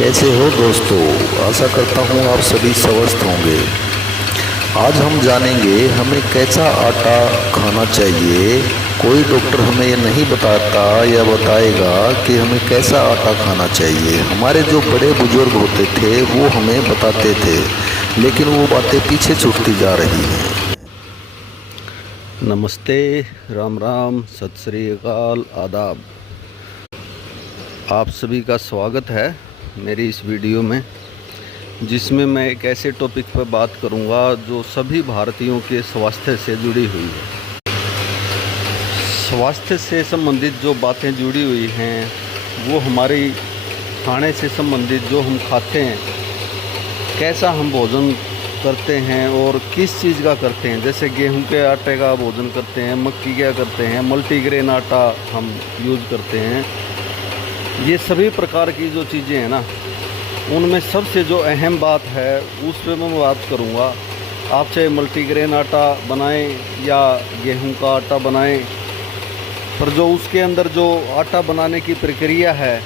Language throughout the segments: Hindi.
कैसे हो दोस्तों। आशा करता हूँ आप सभी स्वस्थ होंगे। आज हम जानेंगे हमें कैसा आटा खाना चाहिए। कोई डॉक्टर हमें ये नहीं बताता या बताएगा कि हमें कैसा आटा खाना चाहिए। हमारे जो बड़े बुजुर्ग होते थे वो हमें बताते थे, लेकिन वो बातें पीछे छूटती जा रही हैं। नमस्ते, राम राम, सत श्री अकाल, आदाब। आप सभी का स्वागत है मेरी इस वीडियो में, जिसमें मैं एक ऐसे टॉपिक पर बात करूंगा जो सभी भारतीयों के स्वास्थ्य से जुड़ी हुई है। स्वास्थ्य से संबंधित जो बातें जुड़ी हुई हैं वो हमारी खाने से संबंधित, जो हम खाते हैं, कैसा हम भोजन करते हैं और किस चीज़ का करते हैं। जैसे गेहूं के आटे का भोजन करते हैं, मक्की का करते हैं, मल्टीग्रेन आटा हम यूज़ करते हैं। ये सभी प्रकार की जो चीज़ें हैं ना, उनमें सबसे जो अहम बात है उस पर मैं बात करूँगा। आप चाहे मल्टीग्रेन आटा बनाएं या गेहूं का आटा बनाएं, पर जो उसके अंदर जो आटा बनाने की प्रक्रिया है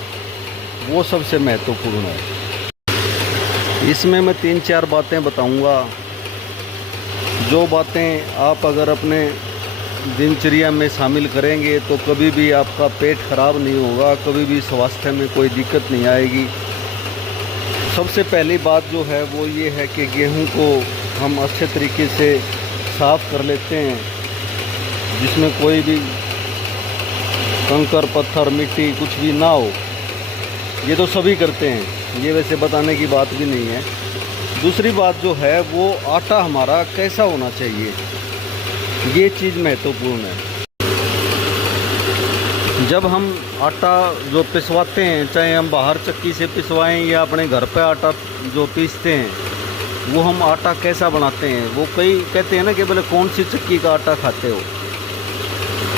वो सबसे महत्वपूर्ण है। इसमें मैं 3-4 बातें बताऊंगा, जो बातें आप अगर अपने दिनचर्या में शामिल करेंगे तो कभी भी आपका पेट खराब नहीं होगा, कभी भी स्वास्थ्य में कोई दिक्कत नहीं आएगी। सबसे पहली बात जो है वो ये है कि गेहूं को हम अच्छे तरीके से साफ़ कर लेते हैं, जिसमें कोई भी कंकर पत्थर मिट्टी कुछ भी ना हो। ये तो सभी करते हैं, ये वैसे बताने की बात भी नहीं है। दूसरी बात जो है वो आटा हमारा कैसा होना चाहिए, ये चीज़ महत्वपूर्ण है। जब हम आटा जो पिसवाते हैं, चाहे हम बाहर चक्की से पिसवाएं या अपने घर पे आटा जो पीसते हैं, वो हम आटा कैसा बनाते हैं। वो कई कहते हैं ना कि बोले कौन सी चक्की का आटा खाते हो,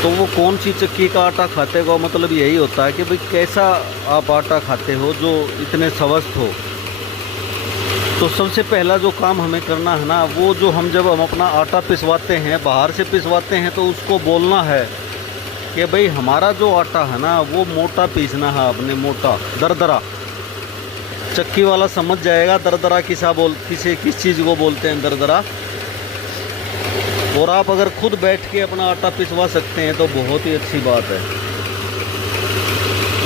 तो वो कौन सी चक्की का आटा खाते का मतलब यही होता है कि भाई कैसा आप आटा खाते हो जो इतने स्वस्थ हो। तो सबसे पहला जो काम हमें करना है ना, वो जो जब हम अपना आटा पिसवाते हैं, बाहर से पिसवाते हैं, तो उसको बोलना है कि भाई हमारा जो आटा है ना वो मोटा पीसना है, अपने मोटा दरदरा। चक्की वाला समझ जाएगा दरदरा किस चीज़ को बोलते हैं, दरदरा। और आप अगर खुद बैठ के अपना आटा पिसवा सकते हैं तो बहुत ही अच्छी बात है।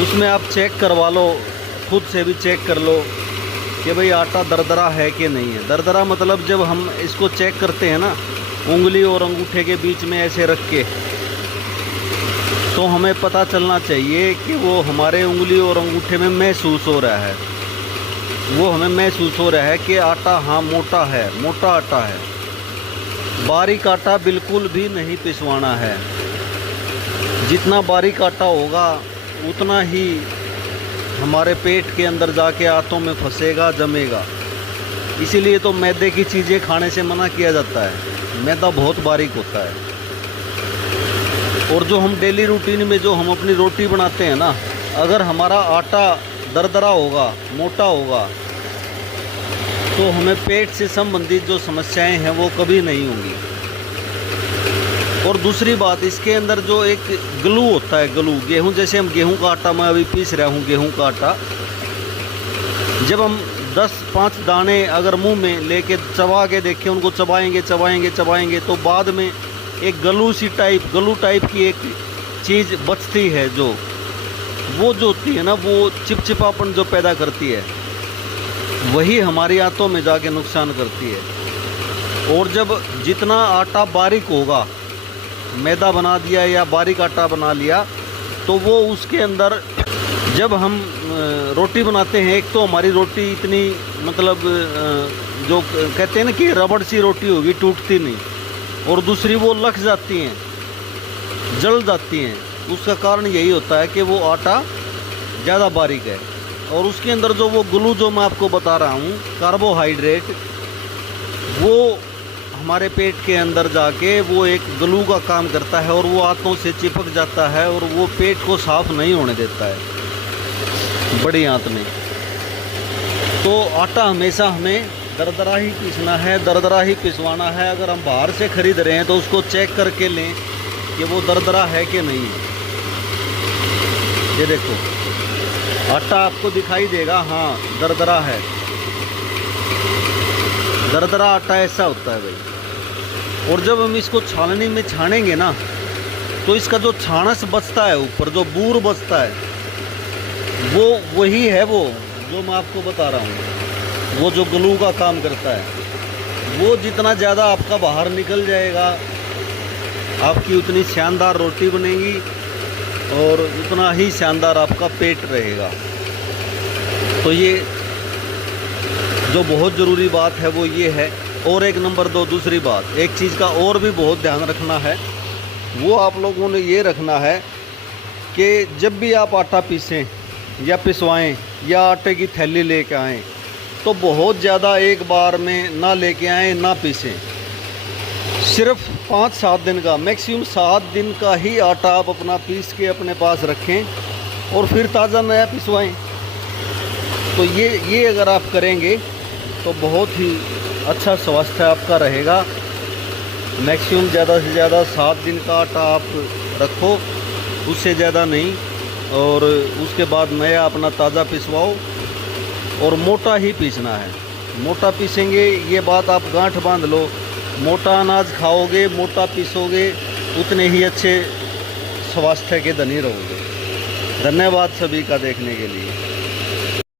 उसमें आप चेक करवा लो, खुद से भी चेक कर लो कि भाई आटा दरदरा है कि नहीं है। दरदरा मतलब जब हम इसको चेक करते हैं ना, उंगली और अंगूठे के बीच में ऐसे रख के, तो हमें पता चलना चाहिए कि वो हमारे उंगली और अंगूठे में महसूस हो रहा है, वो हमें महसूस हो रहा है कि आटा हाँ मोटा है, मोटा आटा है। बारीक आटा बिल्कुल भी नहीं पिसवाना है। जितना बारीक आटा होगा उतना ही हमारे पेट के अंदर जाके आंतों में फंसेगा, जमेगा। इसीलिए तो मैदे की चीज़ें खाने से मना किया जाता है। मैदा बहुत बारीक होता है। और जो हम डेली रूटीन में जो हम अपनी रोटी बनाते हैं ना, अगर हमारा आटा दरदरा होगा, मोटा होगा, तो हमें पेट से संबंधित जो समस्याएं हैं वो कभी नहीं होंगी। और दूसरी बात, इसके अंदर जो एक गलू होता है, गलू गेहूं, जैसे हम गेहूं का आटा, मैं अभी पीस रहा हूं गेहूं का आटा, जब हम 10-5 दाने अगर मुंह में लेके चबा के देखें, उनको चबाएंगे चबाएंगे चबाएंगे, तो बाद में एक गलू टाइप की एक चीज़ बचती है, वो जो होती है ना, वो चिपचिपापन जो पैदा करती है, वही हमारी आंतों में जाके नुकसान करती है। और जब जितना आटा बारीक होगा, मैदा बना दिया या बारीक आटा बना लिया, तो वो उसके अंदर जब हम रोटी बनाते हैं, एक तो हमारी रोटी इतनी मतलब जो कहते हैं ना कि रबड़ सी रोटी होगी, टूटती नहीं, और दूसरी वो लख जाती हैं, जल जाती हैं। उसका कारण यही होता है कि वो आटा ज़्यादा बारीक है। और उसके अंदर जो वो ग्लू जो मैं आपको बता रहा हूँ, कार्बोहाइड्रेट, वो हमारे पेट के अंदर जाके वो एक ग्लू का काम करता है और वो आंतों से चिपक जाता है और वो पेट को साफ़ नहीं होने देता है बड़ी आंत में। तो आटा हमेशा हमें दरदरा ही पीसना है, दरदरा ही पिसवाना है। अगर हम बाहर से ख़रीद रहे हैं तो उसको चेक करके लें कि वो दरदरा है कि नहीं है। ये देखो, आटा आपको दिखाई देगा, हाँ दरदरा है। दरदरा आटा ऐसा होता है भाई। और जब हम इसको छाननी में छानेंगे ना, तो इसका जो छानस बचता है ऊपर, जो बूर बचता है, वो वही है वो जो मैं आपको बता रहा हूँ, वो जो ग्लू का काम करता है। वो जितना ज़्यादा आपका बाहर निकल जाएगा, आपकी उतनी शानदार रोटी बनेगी और उतना ही शानदार आपका पेट रहेगा। तो ये जो बहुत ज़रूरी बात है वो ये है। और एक नंबर 2 दूसरी बात, एक चीज़ का और भी बहुत ध्यान रखना है, वो आप लोगों ने ये रखना है कि जब भी आप आटा पीसें या पिसवाएं या आटे की थैली लेके आएँ, तो बहुत ज़्यादा एक बार में ना लेके आएँ, ना पीसें। सिर्फ 5-7 दिन का, मैक्सिमम 7 दिन का ही आटा आप अपना पीस के अपने पास रखें और फिर ताज़ा नया पिसवाएं। तो ये अगर आप करेंगे तो बहुत ही अच्छा स्वास्थ्य आपका रहेगा। मैक्सिमम ज़्यादा से ज़्यादा 7 दिन का आटा आप रखो, उससे ज़्यादा नहीं। और उसके बाद नया अपना ताज़ा पिसवाओ और मोटा ही पीसना है। मोटा पीसेंगे, ये बात आप गांठ बांध लो। मोटा अनाज खाओगे, मोटा पीसोगे, उतने ही अच्छे स्वास्थ्य के धनी रहोगे। धन्यवाद सभी का देखने के लिए।